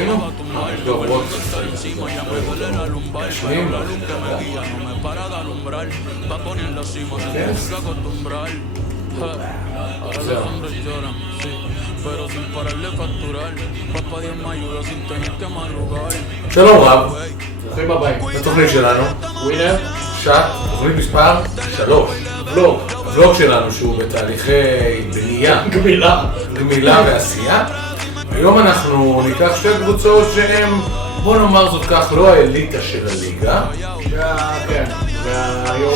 עשינו? הגרועות השניים זהו שלום רב, ברוכים הבאים. התוכנית שלנו ווינר, תוכנית מספר 3 ולוג שלנו שהוא בתהליכי בנייה, גמילה ועשייה. היום אנחנו ניקח שתי קבוצות שהן, בוא נאמר זאת כך, לא האליטה של הליגה,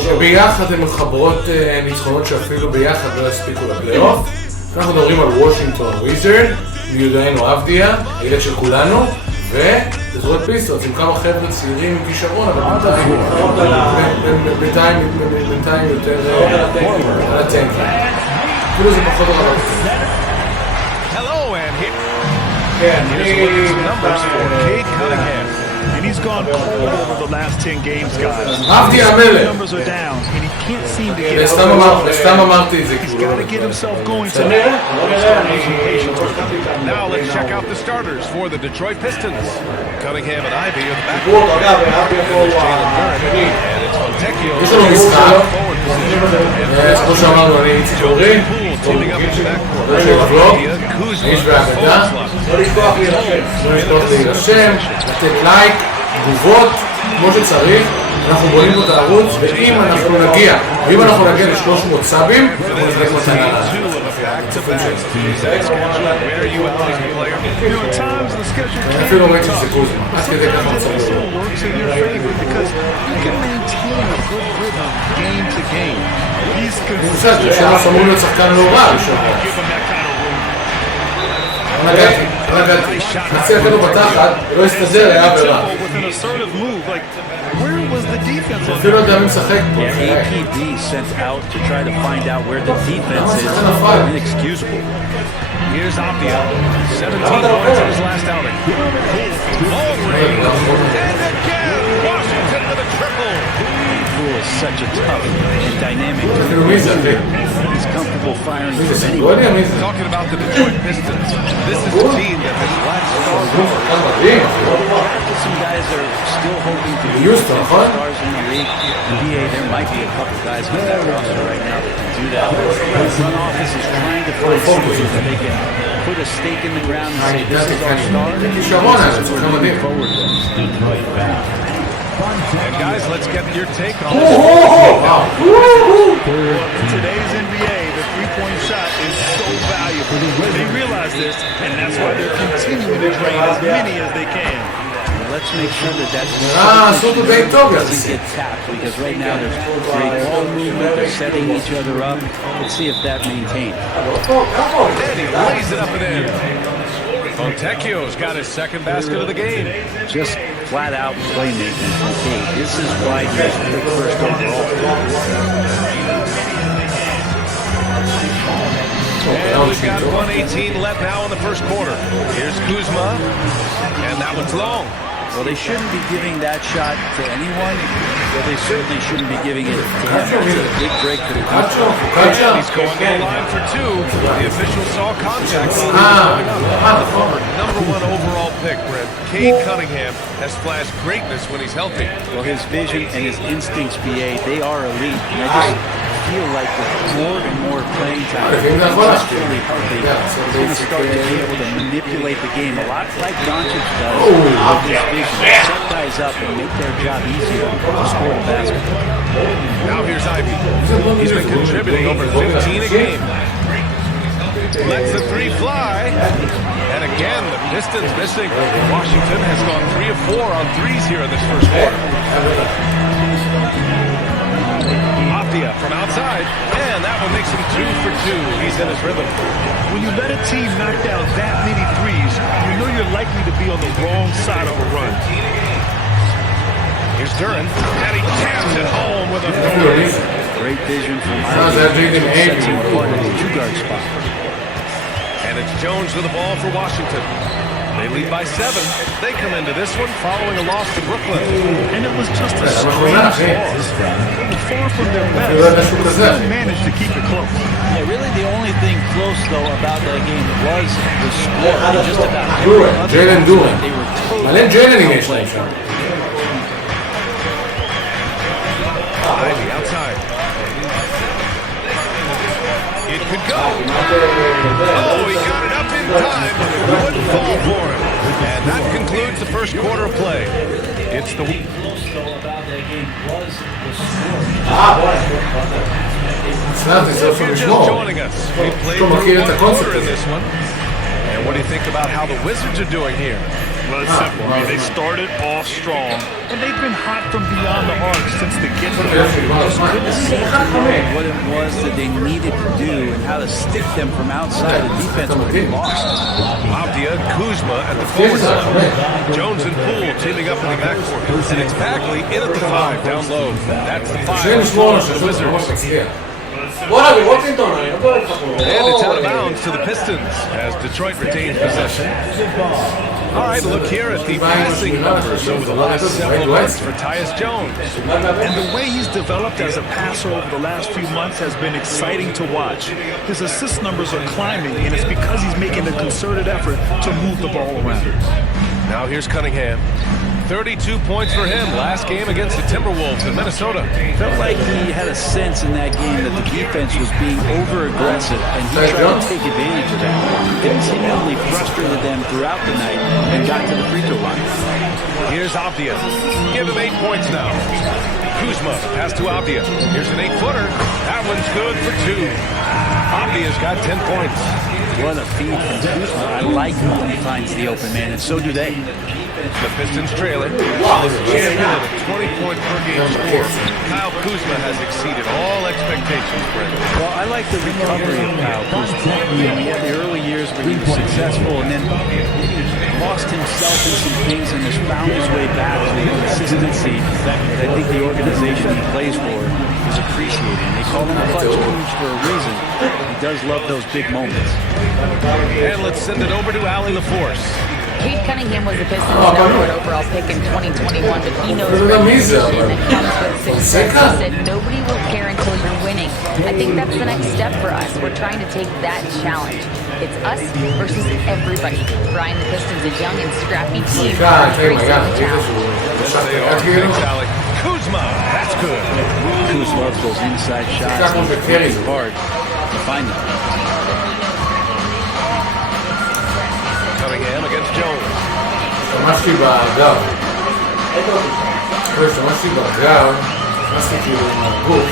שביחד הן מחברות ניצחונות שאפילו ביחד לא יספיקו לפלייאוף. אנחנו מדברים על וושינגטון וויזרד, מיודענו אבדיה, הילד של כולנו, ובזרועות פיסטרס עם כמה חבר'ה צעירים עם כישרון, אבל בינתיים יותר על הטנקים. אפילו זה פחות רבות. And he's gone cold over the last 10 games, guys. אבדיה המלך. Numbers are down, and he can't seem to get סתם אמרתי את זה. He's got to get himself going tonight. Now let's check out the starters for the Detroit Pistons. Cunningham and Ivy are the back. יש לנו משחק. כמו שאמרנו, אני איציק רובי. ולוג. איש ואבדיה. לא לשכוח להירשם, לתת לייק, תגובות, כמו שצריך. אנחנו בונים פה את הערוץ, ואם אנחנו נגיע ל-300 סאבים, אנחנו נזלק מתנה לצופים שלנו. אני אפילו ראיתי שזה קוזמה, עד כדי ככה מצב לא. אני חושב שאנחנו אמורים להיות שחקן לא רע לשבוע. נגעתי, נצליח לנו בתחת, לא יסתדר, היה עבירה. אפילו יודע מי משחק פה. APB sent out to try to find out where the defense is inexcusable. Here's Abbia, 17 points in his last outing. Long range, and again, Washington with a triple. Poole is such a tough and dynamic. He's comfortable firing from anywhere. Talking about the Detroit Pistons, this is a team that has lacked Some guys are still hoping to be stars in the league. NBA, there might be a couple guys on that roster right now that can do that. The front office is trying to find ways that they can put a stake in the ground and say this is our star. Moving forward, Detroit back. And guys, let's get your take on In today's NBA, the three-point shot is so valuable. They realize this, and that's why they're continuing to drain as many as they can. Let's make sure that doesn't get tapped, because right now there's great ball movement, they're setting each other up. Let's see if that maintains. and he lays it up and in. Fontecchio's got his second basket of the game. Just flat out playmaking from Cade. This is why he's picked first overall. And we've got 1:18 left now in the first quarter. Here's Kuzma, and that one's long. Well, they shouldn't be giving that shot to anyone, but they certainly shouldn't be giving it to him. It's a big break for the defense. And he's going to the line for two. The official saw contact. The former #1 overall pick, Brent. Cade Cunningham has flashed greatness when he's healthy. Well, his vision and his instincts, BA, they are elite. And I just feel like with more and more playing time, he's really healthy. He's going to start to be able to manipulate the game a lot like Doncic does. With his vision, set guys up and make their job easier to score the basket. Now here's Ivy. He's been contributing over 15 a game. Lets the three fly. And again, the Pistons missing. Washington has gone 3 of 4 on threes here in this first quarter. Abbia from outside, and that one makes him 2 for 2. He's in his rhythm. When you let a team knock down that many threes, you know you're likely to be on the wrong side of a run. Here's Duran, and he jams it home with authority. Great vision from Ivy. Sets him apart in the two-guard spot. And it's Jones with the ball for Washington. They lead by 7. They come into this one following a loss to Brooklyn. And it was just a strange loss. Far from their best, they still managed to keep it close. Yeah, really the only thing close, though, about that game was the score. And just about every other ג'יילן דורן. they were totally מלא ג'יילנים יש להם שם. Ivy outside. It could go. Oh, he got it up in time, but it wouldn't fall for him. And that concludes the first quarter of play. It's the... If you're just joining us, we played through one quarter in this one. And what do you think about how the Wizards are doing here? Well, it's simple. I mean, they started off strong, and they've been hot from beyond the arc since the get-go. couldn't see what it was that they needed to do and how to stick them from outside the defense when they lost. Avedya, Kuzma at the forward side. Jones and Poole teaming up in the backcourt. And it's Bagley in at the 5 down low. That's the 5 for the Wizards. And it's out of bounds to the Pistons as Detroit retains possession. All right, look here at the passing numbers over the last several months for Tyus Jones. And the way he's developed as a passer over the last few months has been exciting to watch. His assist numbers are climbing, and it's because he's making a concerted effort to move the ball around. Now here's Cunningham. 32 points for him last game against the Timberwolves in Minnesota. Felt like he had a sense in that game that the defense was being over-aggressive, and he tried to take advantage of that. He continually frustrated them throughout the night and got to the free throw line. Here's Avedya. Give him 8 points now. Kuzma, pass to Avedya. Here's an 8-footer. That one's good for 2. Avdia's got 10 points. What a feed from Kuzma. I like when he finds the open man, and so do they. The Pistons trailing. This champion of a 20-point-per-game score. Kyle Kuzma has exceeded all expectations for him. Well, I like the recovery of Kyle Kuzma. You know, he had the early years where he was successful and then lost himself in some things and has found his way back to the consistency that I think the organization he plays for is appreciating. They call him a clutch Kuz for a reason. He does love those big moments. And let's send it over to Allie LaForce. Cade Cunningham was the Pistons' #1 overall pick in 2021, but he knows recognition that comes with success. He said nobody will care until you're winning. I think that's the next step for us. We're trying to take that challenge. It's us versus everybody. Brian, the Pistons, a young and scrappy team. Kuzma, that's good. Kuz loves those inside shots. It's very hard to find them. Cunningham against Jones. השתמשתי בגב. השתמשתי בגב, השתמשתי כאילו עם הגוף.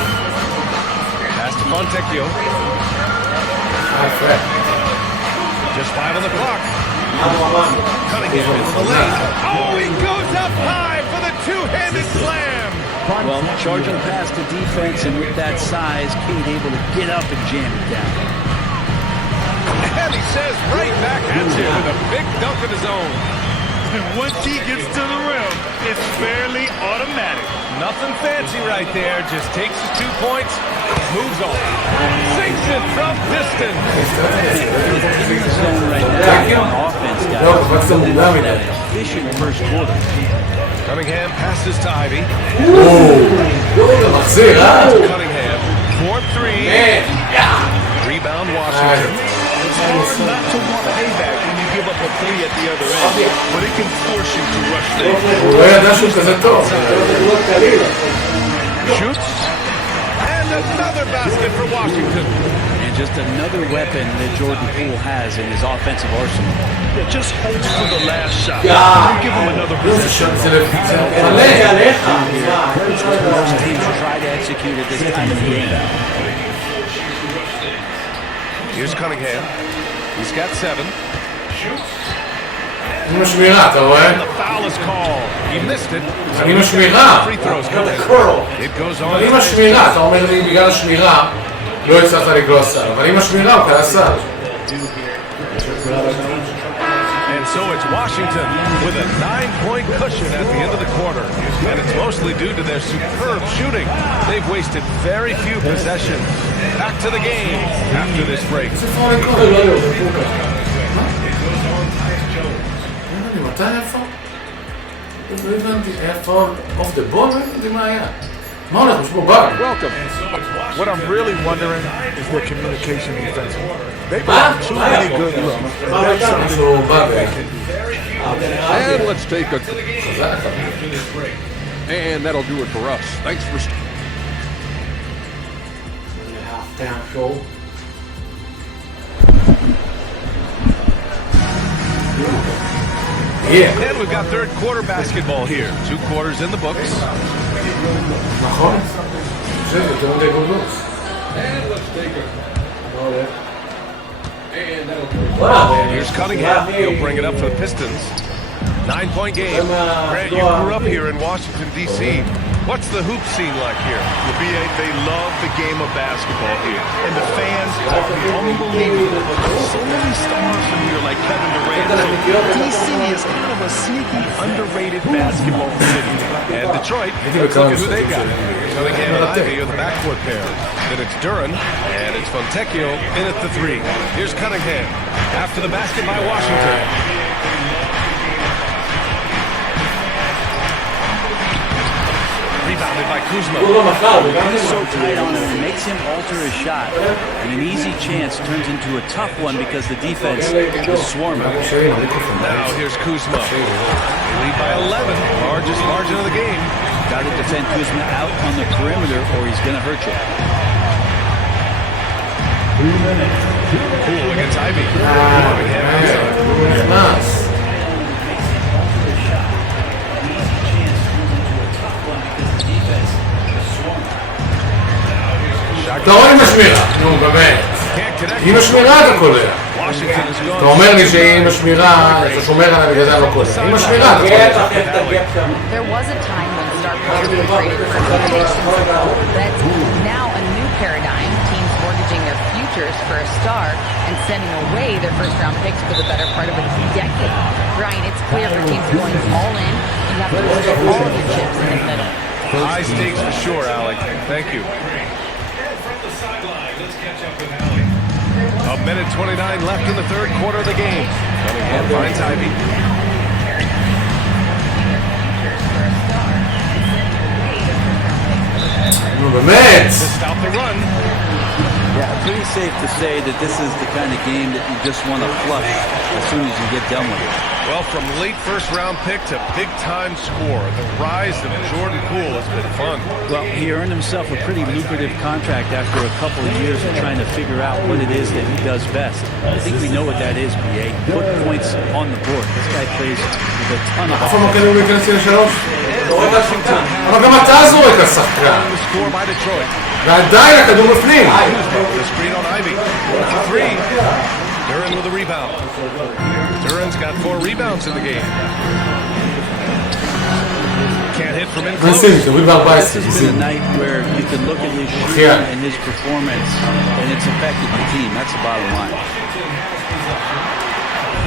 Pass to Fontecchio. Just 5 on the clock. Cunningham into the lane. Oh, he goes up high for the two-handed slam. Well, charging past the defense, and with that size, Cade able to get up and jam it down. And he says right back at you with a big dunk of his own. And once he gets to the rim, it's fairly automatic. Nothing fancy right there. Just takes his 2 points, moves on. Sinks it from distance. In the zone right now, offense got efficient first quarter. Cunningham passes to Ivy. Cunningham, 4-3. Rebound Washington. It's hard not to want payback when you give up a 3 at the other end, but it can force you to rush things. Shoots. And another basket for Washington. And just another weapon that Jordan Poole has in his offensive arsenal. Yeah, just holds for the last shot. Don't give him another possession. Most teams try to execute at this time of the game. Here's Cunningham. He's got 7. אני משמירה, אתה רואה? And the foul is called. He missed it. אני משמירה. Free throws coming. It goes on. אבל עם השמירה, אתה אומר לי בגלל השמירה לא הצלחת לגלוע סל, אבל עם השמירה הוא קלה סל. And so it's Washington with a 9-point cushion at the end of the quarter. And it's mostly due to their superb shooting. They've wasted very few possessions. Back to the game after this break. מתי איפה? לא הבנתי, איפה אוף דה בול? לא הבנתי מה היה. מה הולך? יש פה באג. What I'm really wondering is their communication defensively. They've got too many good looks. יש לו באג. And let's take a... And that'll do it for us. Thanks for... Half-down show. Yeah. And we've got third quarter basketball here. 2 quarters in the books. נכון. בסדר, יותר מדי גולדוס. Here's Cunningham. He'll bring it up for the Pistons. 9-point game. Grant, you grew up here in Washington, D.C. What's the hoop scene like here? The BA, they love the game of basketball here. And the fans are unbelievable. So many stars from here like Kevin Durant. So DC is kind of a sneaky, underrated basketball city. And Detroit, let's look at who they got. Cunningham and Ivy are the backcourt pair. Then it's Duran, and it's Fontecchio in at the 3. Here's Cunningham. After the basket by Washington. Rebounded by Kuzma. He's so tight on him, it makes him alter his shot. And an easy chance turns into a tough one because the defense is swarming. Now here's Kuzma. They lead by 11, largest margin of the game. Got to defend Kuzma out on the perimeter or he's going to hurt you. Cool against Ivy. Nice. אתה רואה עם השמירה, נו באמת, עם השמירה אתה קולע. אתה אומר לי שעם השמירה, אתה שומר עליי בגלל זה אני לא קולע. עם השמירה אתה קולע. There was a time when star players were traded for rotations of gold. That's now a new paradigm. Teams mortgaging their futures for a star and sending away their first-round picks for the better part of a decade. Brian, it's clear for teams going all in, you have to put all of your chips in the middle. High stakes for sure, Alec. Thank you. A minute 29 left in the third quarter of the game. Cunningham finds Ivy. נו באמת. To stop the run. Yeah, pretty safe to say that this is the kind of game that you just want to flush as soon as you get done with it. Well, from late first-round pick to big-time scorer, the rise of Jordan Poole has been fun. Well, he earned himself a pretty lucrative contract after a couple of years of trying to figure out what it is that he does best. I think we know what that is, BA. Put points on the board. This guy plays with a ton of אף אחד לא להיכנס לשלוש. אבל גם אתה זורק השחקן. Score by Detroit. ועדיין הכדור בפנים. The screen on Ivy. For 3. Duran with a rebound. Duran's got 4 rebounds in the game. Can't hit from in close. נשים, תוריד ב-14. This has been a night where you can look at his shooting and his performance, and it's affected the team. That's the bottom line.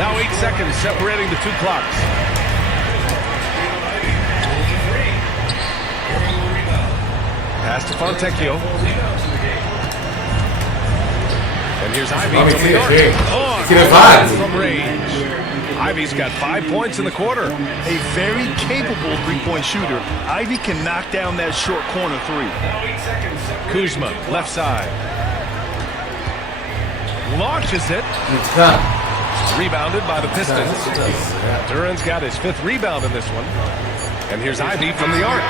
Now 8 seconds separating the 2 clocks. Pass to Fontecchio. And here's Ivy from the arc. From range. Ivy's got 5 points in the quarter. A very capable three-point shooter. Ivy can knock down that short corner 3. Kuzma, left side. Launches it. Rebounded by the Pistons. Duran's got his 5th rebound in this one. And here's Ivy from the arc.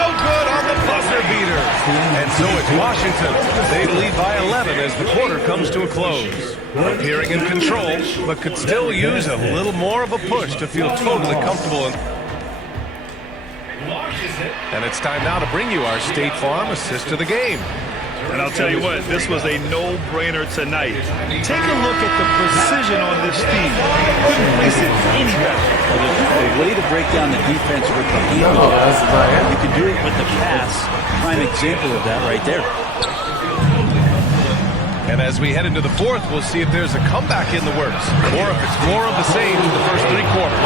No good on the buzzer beater. And so it's Washington. They lead by 11 as the quarter comes to a close. Appearing in control, but could still use a little more of a push to feel totally comfortable. And it's time now to bring you our State Farm assist to the game. And I'll tell you what, this was a no-brainer tonight. Take a look at the precision on this feed. Couldn't place it any better. A way to break down the defense with the handle. You can do it with the pass. Prime example of that right there. And as we head into the fourth, we'll see if there's a comeback in the works, or if it's more of the same in the first 3 quarters.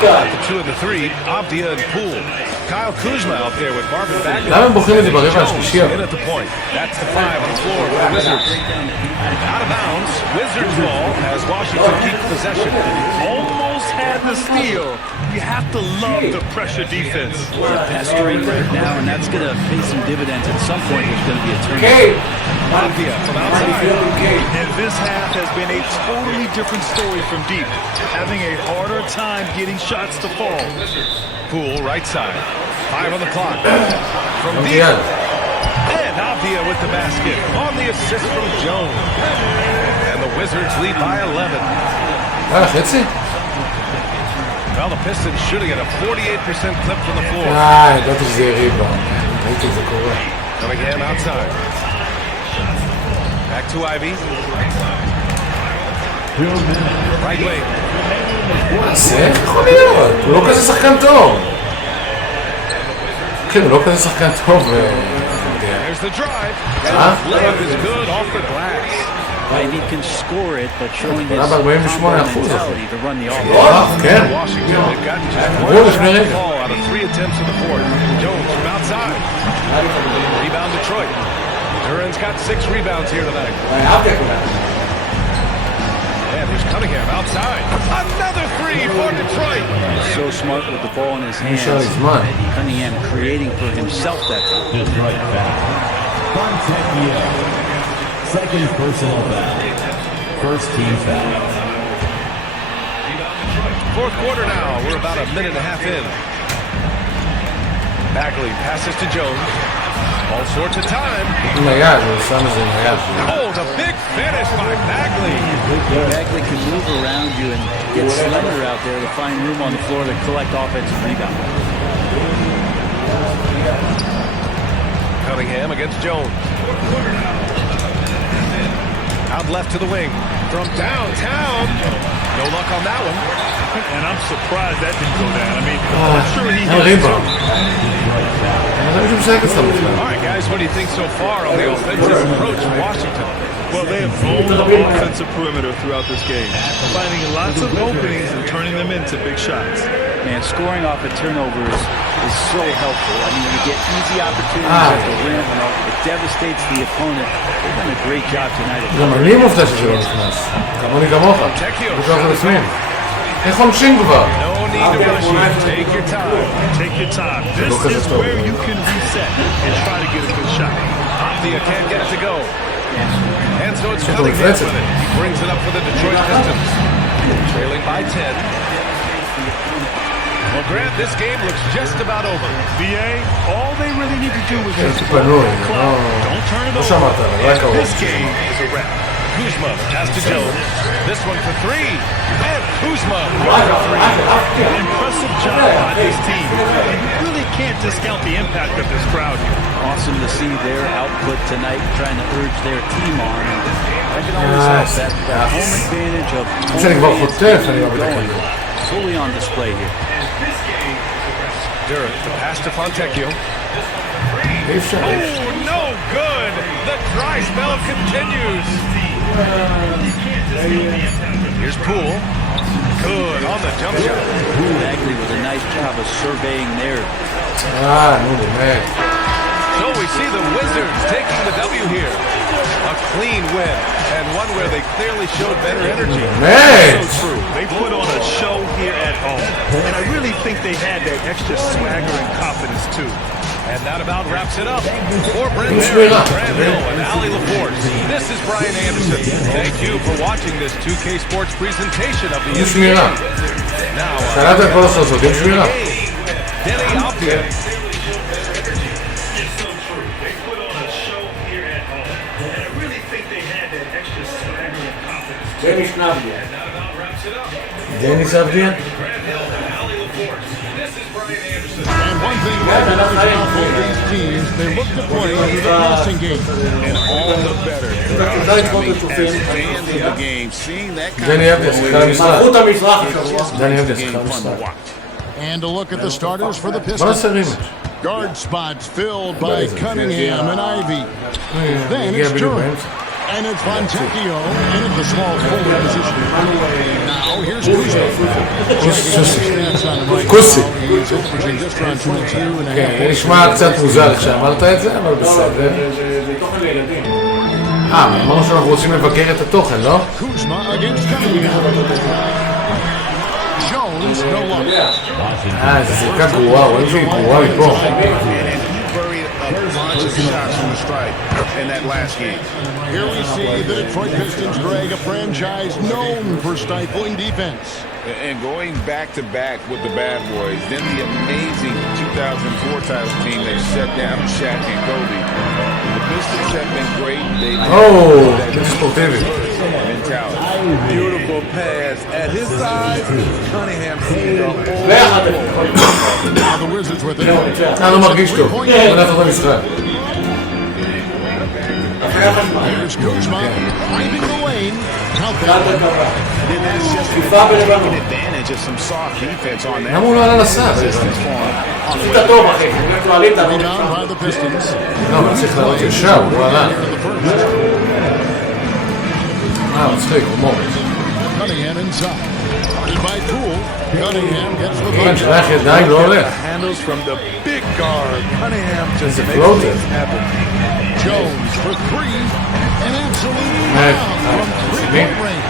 The 2 and the 3, Abbdia and Poole. Kyle Kuzma out there with Marvin Bagley. למה הם בוחרים את זה ברבע השלישי? In at the point. That's the 5 on the floor for the Wizards. Out of bounds, Wizards ball as Washington keeps possession. Almost had the steal. You have to love the pressure defense. They're pestering right now, and that's going to pay some dividends at some point. There's going to be a turnover. Abbia from outside. And this half has been a totally different story from deep. Having a harder time getting shots to fall. Poole, right side. 5 on the clock. From deep. And Abbia with the basket. On the assist from Jones. And the Wizards lead by 11. חצי? Well, the Pistons shooting at a 48% clip from the floor. ידעתי שזה יהיה ריבה. ראיתי את זה קורה. Cunningham outside. Back to Ivy. Right wing. זה? איך יכול להיות? הוא לא כזה שחקן טוב. כן, הוא לא כזה שחקן טוב. There's the drive. And the layup is good off the glass. Ivy can score it, but showing his mentality to run the offense. כן. Washington, they've gotten just הוא one לפני shot רגע. ball out of 3 attempts in the fourth. Jones from outside. Rebound Detroit. Duran's got 6 rebounds here tonight. And here's Cunningham outside. Another 3 for Detroit. So smart with the ball in his hands. Cunningham creating for himself that time. Second personal foul. First team foul. Fourth quarter now. We're about a minute and a half in. Bagley passes to Jones. All sorts of time. Oh, the big finish by Bagley. Bagley can move around you and get slender out there to find room on the floor to collect offensive rebound. Cunningham against Jones. Out left to the wing. From downtown. No luck on that one. And I'm surprised that didn't go down. I mean, I'm sure he hit it. All right, guys, what do you think so far on the offensive approach from Washington? Well, they have owned the offensive perimeter throughout this game, finding lots of openings and turning them into big shots. Man, scoring off a turnover is so helpful. I mean, you get easy opportunities at the rim, it devastates the opponent. They've done a great job tonight. גם אני מופתע שזה לא נכנס. כמוני כמוך. בטוח זה לפנים. איך עונשין כבר? No need to rush you. Take your time. Take your time. This is where you can reset and try to get a good shot. Abbia can't get it to go. And so it's Cunningham with it. He brings it up for the Detroit Pistons. Trailing by 10. Well, Grant, this game looks just about over. VA, all they really need to do is just don't turn it over. This game is a wrap. Kuzma pass to Jones. This one for 3. And Kuzma. Impressive job by this team. You really can't discount the impact of this crowd here. Awesome to see their output tonight, trying to urge their team on. I can always help that home advantage of going fully on display here. Durant, the pass to Fontecchio. Oh, no good! The dry spell continues. Here's Poole. Good on the jump shot. Bagley with a nice job of surveying there. So we see the Wizards taking the W here. A clean win, and one where they clearly showed better energy. So true. They put on a show here at home. And I really think they had that extra swagger and confidence too. And that about wraps it up. For Brent Barry, Grant Hill, and Allie LaForce, this is Brian Anderson. Thank you for watching this 2K Sports presentation of the NBA. Now, Denny Abbia. דניס אבדיה? And one thing that about both these teams, they look to play the passing game. And all the better. Fans of the game, seeing that kind of And a look at the starters for the Pistons. Guard spots filled by Cunningham and Ivy. Then it's Durant. And it's Fontecchio in the small forward position. Now here's Kuzma. כוסי. He's averaging just around 22 and a half. נשמע קצת מוזר כשאמרת את זה, אבל בסדר. אמרנו שאנחנו רוצים לבקר את התוכן, לא? Kuzma against Cunningham. Jones opponents no luck. זה זריקה גרועה, רואים שהיא גרועה מפה. A bunch of shots from the strike in that last game. Here we see the Detroit Pistons drag a franchise known for stifling defense. And going back-to-back with the bad boys, then the amazing 2004 title team that shut down Shaq and Kobe. The Pistons have been great. They've mentality. Beautiful pass at his size. Cunningham sees the whole. Now the Wizards with it. לא מרגיש טוב. מנת אותו משחק. Here's Kuzma finding the lane. Then that's just taking advantage of some soft defense on that. למה הוא לא עלה לסל? Rebound by the Pistons. לא, אבל צריך לעלות ישר, הוא לא עלה. מצחיק, הומור. Cunningham inside. Guarded by Poole. Cunningham gets the כן, ball. שלח ידיים, לא הולך. Handles from the big guard. Cunningham just It's a makes floater. this happen. Jones for three. An absolute from three-point range.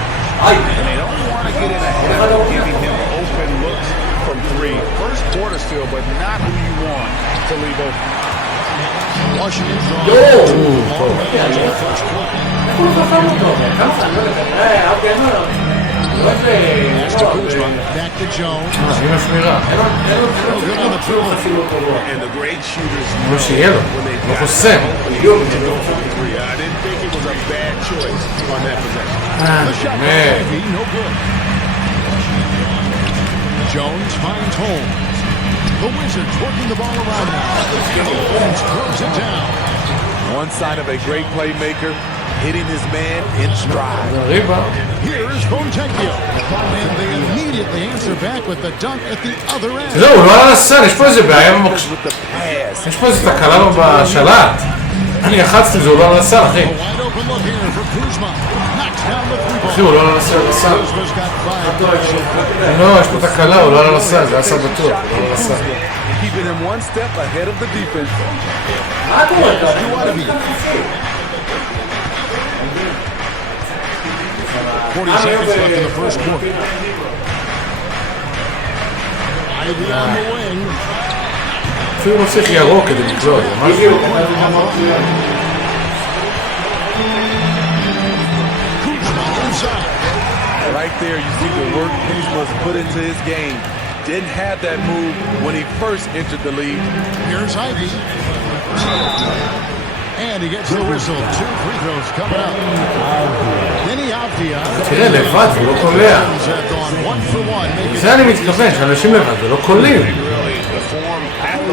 And they don't want to get in ahead of giving him open looks from three. First quarter still, but not who you want to leave open. Washington draws. Back to Jones. עם השמירה. Good on the dribble. And the great shooters כמו שיהיה לו. לא חוסם. I didn't think it was a bad choice on that possession. The shot by Ivy, no good. Jones finds Holmes. The Wizards working the ball around now. Holmes throws it down. One sign of a great playmaker, hitting his man in stride. Here's Fontecchio. And they immediately answer back with the dunk at the other end. זהו, הוא לא עלה לסל, יש פה איזה בעיה במקש... With the pass. יש פה איזה תקלה בשלט. אני לחצתי את זה, הוא לא עלה לסל, אחי. Wide open look here for Kuzma. Knocks down the three-ball. אחי, הוא לא עלה לסל. Kuzma's got 5. לא, יש פה תקלה, הוא לא עלה לסל, זה היה סל בטוח, הוא לא עלה לסל. Keeping him one step ahead of the defense. 40 seconds left in the first quarter. Ivy on the wing. אפילו לא צריך ירוק כדי לקלוט, זה משהו. Kuzma inside. Right there, you see the work Kuzma's put into his game. Didn't have that move when he first entered the league. Here's Ivy. And he gets the whistle. 2 free throws coming up. Then Abbdia. תראה, לבד, הוא לא קולע. זה אני מתכוון, שאנשים לבד, זה לא קולים.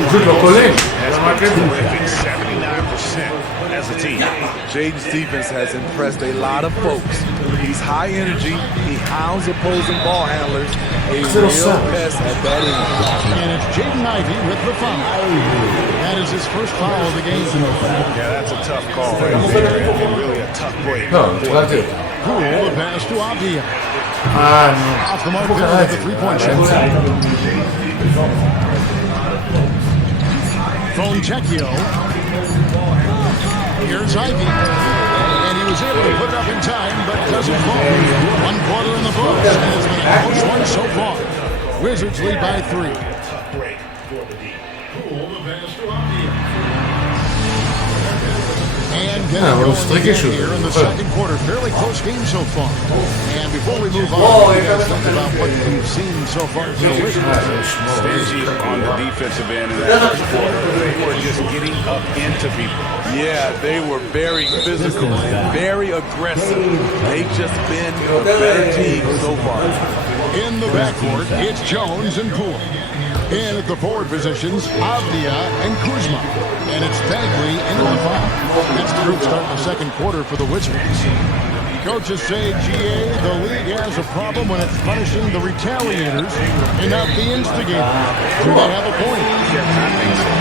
פשוט לא קולים. As a team. Jaden's defense has impressed a lot of folks. He's high energy. He hounds opposing ball handlers. A real pest at that end. And it's Jaden Ivey with the foul. That is his first foul of the game. Yeah, that's a tough call right there. And really a tough break. לא, תחילתי. Poole, the pass to Abbdia. נו. Off the mark there with the three-point shot. Fontecchio. Here's Ivy. And he was able to put it up in time, but doesn't fall. 1 quarter in the books, and it's been a close one so far. Wizards lead by 3. And getting going again here in the second quarter. Fairly close game so far. And before we move on, you guys think about what we've seen so far for the Wizards. Stingy on the defensive end in that first quarter. They were just getting up into people. Yeah, they were very physical and very aggressive. They've just been a better team so far. In the backcourt, it's Jones and Poole. In at the forward positions, Abbdia and Kuzma. And it's Bagley into the foul. That's the group start the second quarter for the Wizards. Coaches say, GA, the league has a problem when it's punishing the retaliators and not the instigators. Do they have a point? Yes, I think so.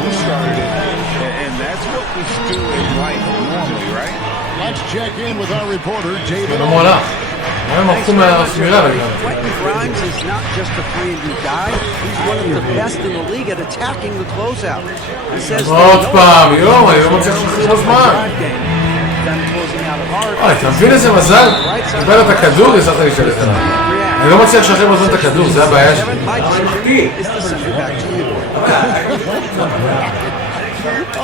Who started it? And that's what we do in life normally, right? Let's check in with our reporter, David. לא מועלה. הם ערכו מהשמירה בגלל. Quentin Grimes is not just a 3-and-D guy. He's one of the best in the league at attacking the closeout. He says עוד פעם, יום, אני לא מצליח לשחרר בזמן. them closing out of our. אוי, אתה מבין איזה מזל? קיבל את הכדור, יצאת להשתלט עליו. אני לא מצליח לשחרר בזמן את הכדור, זה הבעיה שלי.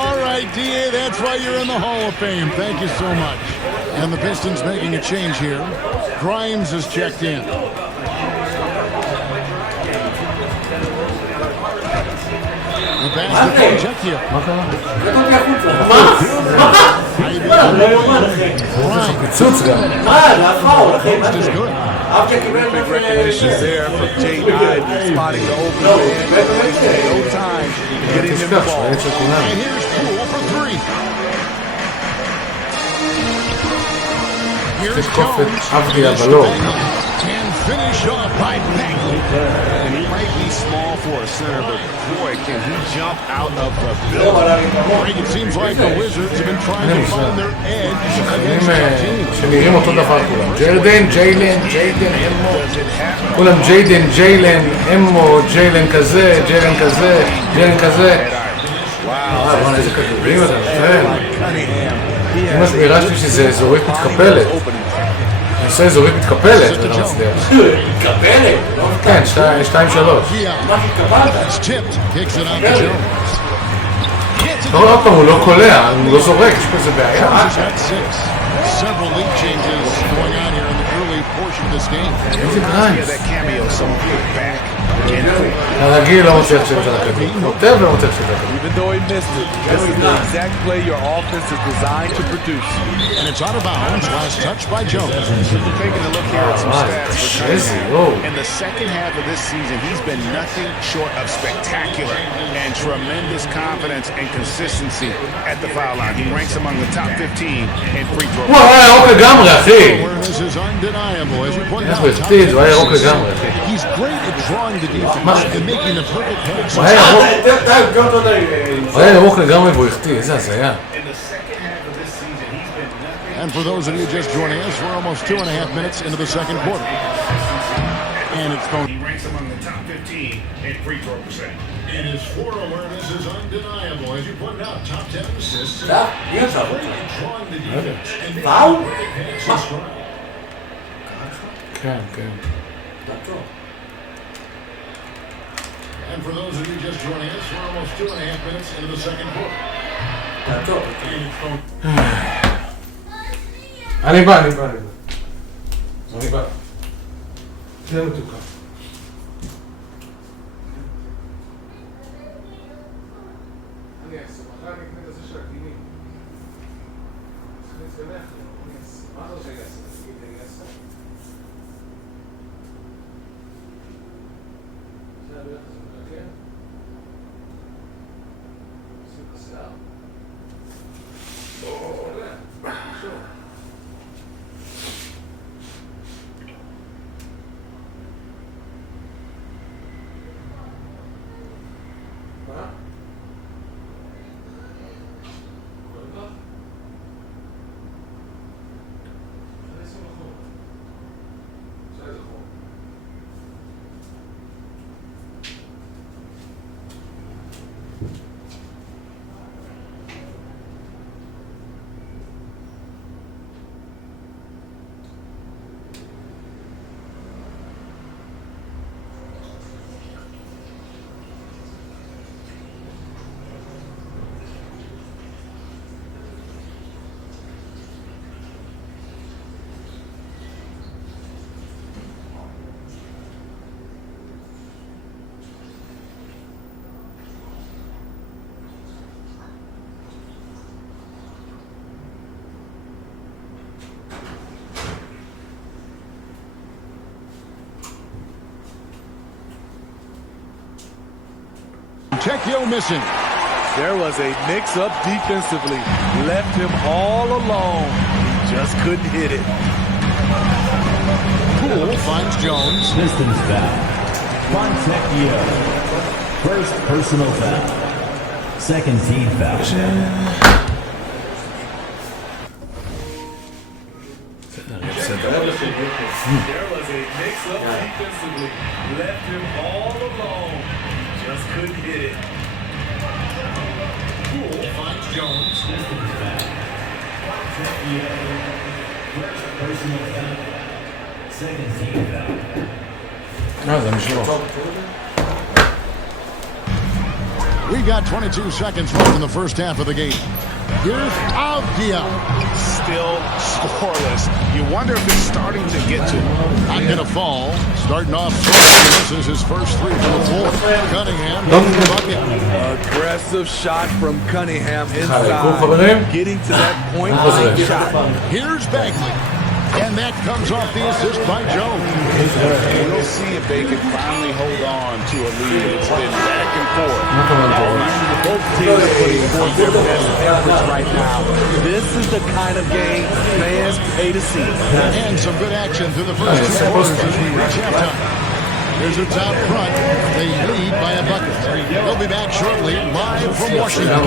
All right, DA, that's why you're in the Hall of Fame. Thank you so much. And the Pistons making a change here. Grimes is checked in. The basketball check here. פיצוץ גם. Big recognition there from Jaden Ivey, spotting the open man. No time getting him the ball. And here's Poole for three. Here's Jones. אבדיה ולוג. And finish off by Bagley. And he might be small for a center, but boy, can he jump out of the building. It seems like the Wizards have been trying to find their edge against our team. שנראים אותו דבר כולם. ג'יידן, ג'יילן, אמו. כולם ג'יילן, אמו, ג'יילן כזה, ג'יילן כזה. וואו, איזה כדורים אתה נותן. אמא שמירה שלי שזה אזורית מתקפלת. אני עושה אזורית מתקפלת, אתה מצליח. מתקפלת? כן, 2-3. לא, עוד פעם, הוא לא קולע, הוא לא זורק, יש פה איזה בעיה. איזה גריימס. הרגיל לא מוצא עכשיו של הכדור. כותב לא מוצא של הכדור. Even though he missed it, this is the exact play your offense is designed to produce. And it's out of bounds, last touch by Jones. Taking a look here at some stats for Jones. In the second half of this season, he's been nothing short of spectacular and tremendous confidence and consistency at the foul line. He ranks among the top 15 in free throw. וואו, היה ירוק לגמרי, אחי. Awareness is undeniable as you point איך out. הוא הפתיד, הוא היה ירוק לגמרי, אחי. He's great at drawing the defense and making the perfect pass. הוא היה ירוק לגמרי והוא החטיא, איזה הזיה. And for those of you just joining us, we're almost 2.5 minutes into the second quarter. And it's going. He ranks among the top 15 in free throw percentage. And his floor awareness is undeniable as you pointed out. Top 10 assists. Drawing the defense and כן, כן. And for those of you just joining us, we're almost 2.5 minutes into the second quarter. אני בא. זה מתוקה. Tekio missing. There was a mix-up defensively. Left him all alone. Just couldn't hit it. Poole finds Jones. Pistons foul. Tekio. First personal foul. Second team foul. There was a mix-up defensively. Left him all alone. Just couldn't hit it. Poole finds Jones. זה משלוח. We've got 22 seconds left in the first half of the game. Here's Abbia. Still scoreless. You wonder if it's starting to get to him. Not gonna fall. Starting off strong. This is his first three for the floor. Cunningham getting the bucket. Aggressive shot from Cunningham inside. Getting to that point. Shot. Here's Bagley. And that comes off the assist by Jones. We'll see if they can finally hold on to a lead. It's been back and forth. Both teams are putting forth their best efforts right now. This is the kind of game fans pay to see. And some good action through the first two quarters as we reach halftime. There's a top front. They lead by a bucket. They'll be back shortly, live from Washington.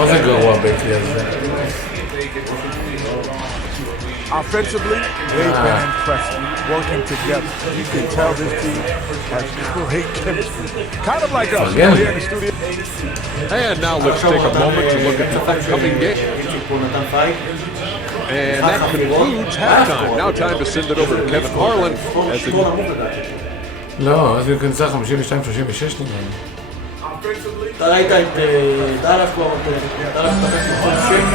Offensively, they've been impressive, working together. You can tell this team has great chemistry. Kind of like us here in the studio. And now let's take a moment to look at the upcoming game. And that concludes halftime. Now time to send it over to Kevin Harlan as the... לא, אז הוא כנסה 52-36 נראה. אתה ראית את דלף כבר, דלף פתח לכל שם.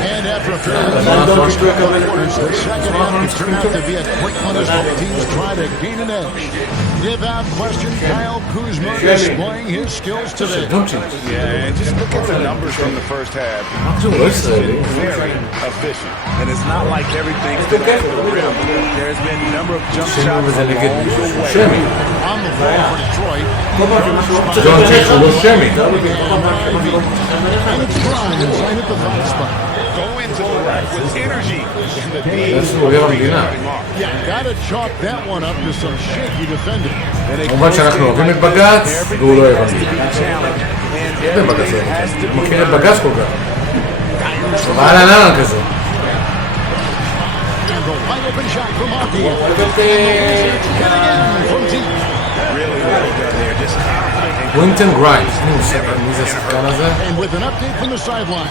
And after a fairly long quarters, the second half has turned out to be a quick one as both teams try to gain an edge. Without question, Kyle Kuzma displaying his skills today. Yeah, and just look at the numbers from the first half. He's been very efficient. And it's not like everything's been at the rim. There's been a number of jump shots along the way. On the floor for Detroit. And it's Brian inside at the 5 spot. Go into the rack with energy. Yeah, gotta chalk that one up to some shaky defending. כמובן שאנחנו אוהבים את בגץ, והוא לא אוהב אותי. אין בגץ, הוא מכיר את בגץ כל כך. אבל ענן כזה. And the wide open shot from Abbia. ווינטון גריימס, מי זה השחקן הזה? And with an update from the sideline,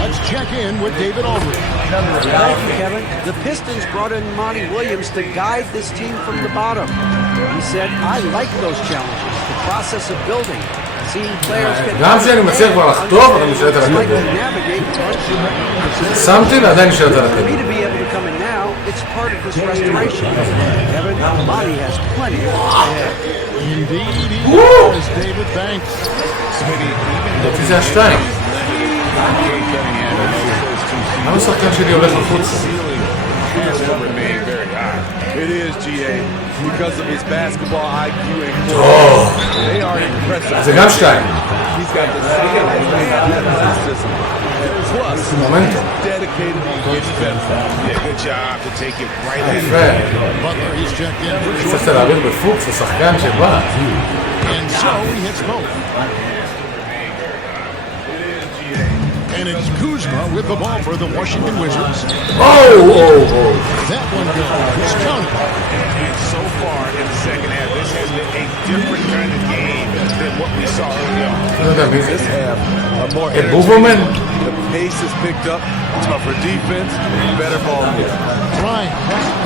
let's check in with David Aldridge. Thank you, Kevin. The Pistons brought in Monty Williams to guide this team from the bottom. He said, I like those challenges, the process of building, seeing players get גם שאני מצליח כבר לחטוף, אבל אני שואלת על הכדור. שמתי ועדיין שואלת על הכדור. For me to be able to come in now, it's part of this restoration. Kevin, Monty has plenty of ahead. Indeed, he does, David. Thanks. לדעתי זה השתיים. למה השחקן שלי הולך לחוץ? It is GA because of his basketball IQ and core. They are impressive. זה גם שתיים. He's got the size and athleticism. Plus, he's dedicated to getting better. Yeah, good job to take it right in. Butler, he's checked in for sure. צריך להעביר בפוקס, השחקן שבא. And so he hits both. And it's Kuzma with the ball for the Washington Wizards. That one goes. It's counted. And so far in the second half, this has been a different kind of game than what we saw early on. This half, a more the pace is picked up, tougher defense, better ball game. Bryant,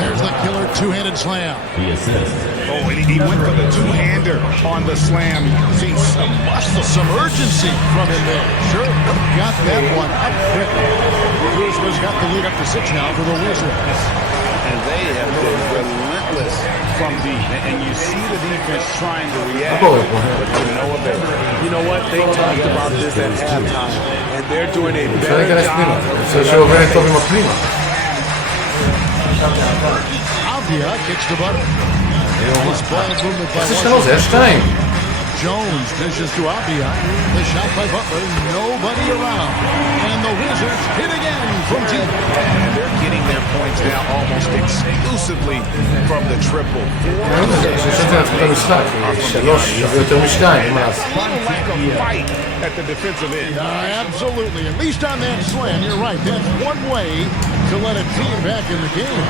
there's the killer two-handed slam. The assist. Oh, and he went for the two-hander on the slam. See some muscle, some urgency from him there. Sure, got that one up quick. Kuzma's got the lead up to 6 now for the Wizards. And they have been relentless from deep. And you see the defense trying to react, but to no avail. You know what? They talked about this at halftime, and they're doing a better job. Abbia kicks the butter. This ball movement by Jones dishes to Abbia. The shot by Butler, nobody around. And the Wizards hit again from deep. And they're getting their points now almost exclusively from the triple. Fight at the defensive end. Absolutely. At least on that slam, you're right. That's one way to let a team back in the game.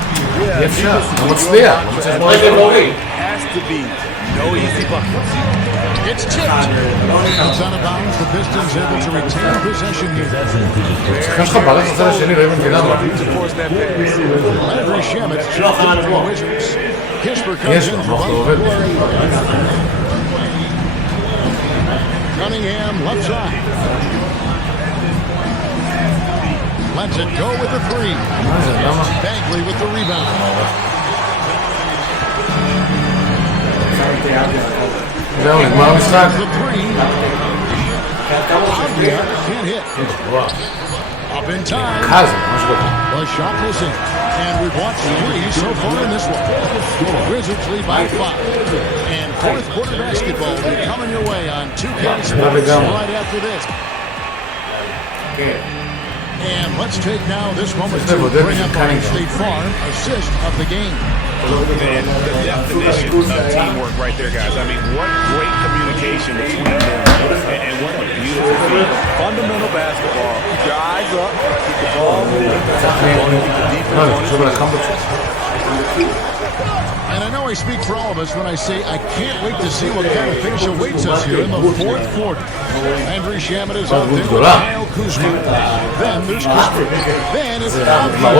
Has to be no easy buckets. It's tipped. It's out of bounds. The Pistons able to retain possession here. שחקן שלך ברח לצד השני, לא הבנתי למה. Landry Shamet checked in for the Wizards. Kisper comes in for Cunningham left side. Lets it go with the three. Bagley with the rebound. זהו, נגמר המשחק. Abbia can't hit. Up in time. The shot was in. And we've watched three so far in this one. Wizards lead by 5. And fourth quarter basketball will be coming your way on 2K Sports right after this. And let's take now this moment to bring up our State Farm assist of the game. And the definition of teamwork right there, guys. I mean, what great communication between them. And what a beautiful feat. Fundamental basketball. Guys up, keep the ball moving. And I know I speak for all of us when I say I can't wait to see what kind of finish awaits us here in the fourth quarter. Landry Shamet is out there with Kyle Kuzma. Then there's Kisper. Then it's Abbia.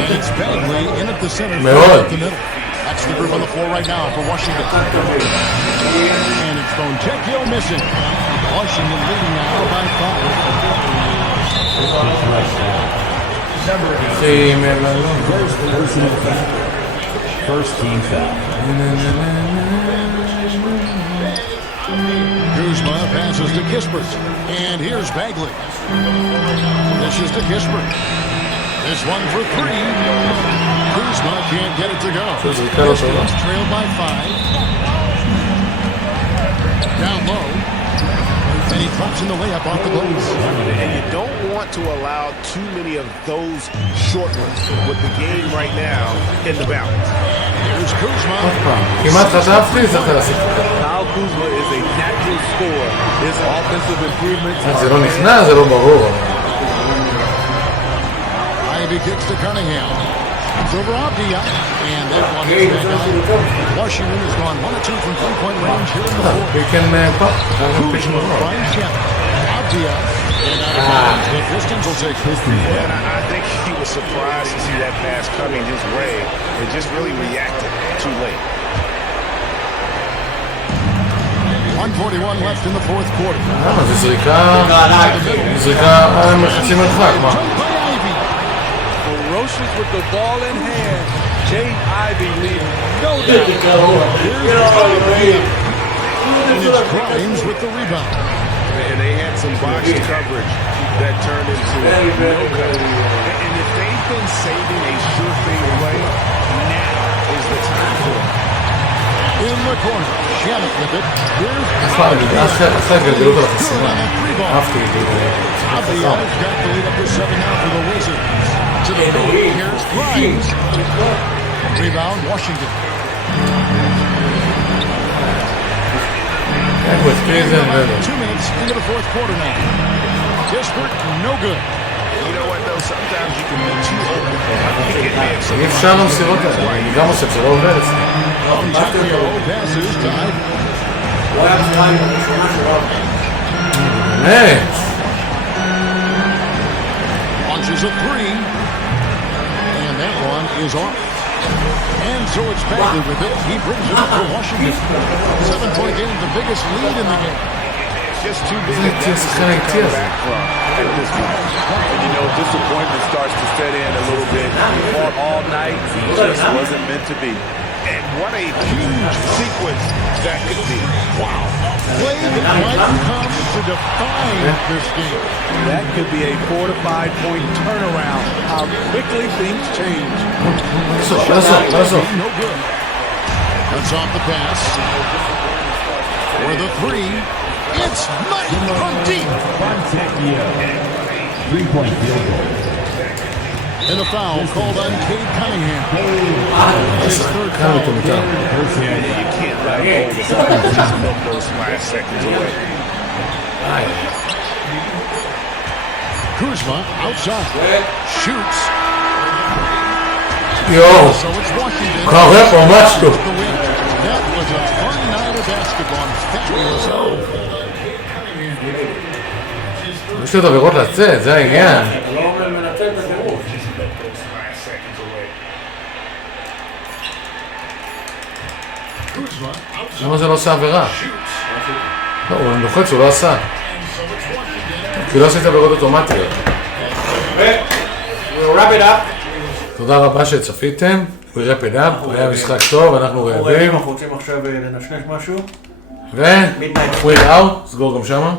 And it's Bagley in at the center. Up the middle. That's the group on the floor right now for Washington. And it's Fontecchio missing. Washington leading now by 5. First team foul. Kuzma passes to Kisper. And here's Bagley. This is to Kisper. This one for 3. Kuzma can't get it to go. Pistons trailed by 5. Down low. And he drops in the layup off the glass. And you don't want to allow too many of those short ones with the game right now in the balance. Here's Kuzma. כמעט חטפתי, זה חלסי. Kyle Kuzma is a natural scorer. His offensive improvements. זה לא נכנע, זה לא ברור. Ivy kicks to Cunningham. It's over Abbia. And that one is back out. Washington has gone 1 or 2 from 3-point range here in the fourth. We can pop. Kuzma finds Shamet. Abbia. And out of bounds. The Pistons will take Pistons. And I think he was surprised to see that pass coming his way and just really reacted too late. 1:41 left in the fourth quarter. זה זריקה מחצי מרחק, מה? Ferocious with the ball in hand. Jay Ivy leads no doubt. And it's Grimes with the rebound. And they had some box coverage that turned into no coverage. And if they've been saving a sure-fade play, now is the time for it. In the corner, Shamet with it. אחרי הגלגלות על החסימה. אהבתי את זה. Abbia has got the lead up to 7 now for the Wizards. To the middle, here's Grimes. Rebound, Washington. with 2 minutes into the fourth quarter now. Kisper, no good. You know what though, sometimes you can be too open. אי אפשר למסירות האלה, אני גם עושה, זה לא עובר אצלי. passes to Ivy. באמת. Launches a 3. And that one is off. And so it's Bagley with it. He brings it up for Washington. 7-point game, the biggest lead in the game. Just too big. Just kind of tears. At this point. And you know, disappointment starts to set in a little bit. He fought all night. He just wasn't meant to be. And what a huge sequence that could be. Wow. Play that might come to define this game. That could be a 4 to 5 point turnaround. How quickly things change. No good. Cuts off the pass. For the 3. It's money from deep. 3-point field goal. And a foul called on Cade Cunningham. His third foul. Yeah, you can't let hold those last seconds away. Kuzma outside. Shoots. Yo. So it's Washington. קורה פה משהו. That was a fun night of basketball. Fabulous. יש לו עבירות לצאת, זה העניין. אתה לא מנצל את הדירוג. למה זה לא עושה עבירה? לא, הוא נוחץ, הוא לא עשה. כי לא עושה את העבירות אוטומטיות. תודה רבה שצפיתם. We wrap it up, היה משחק טוב, אנחנו רעבים. אנחנו רוצים עכשיו לנשנש משהו. ו... We're out, סגור גם שמה.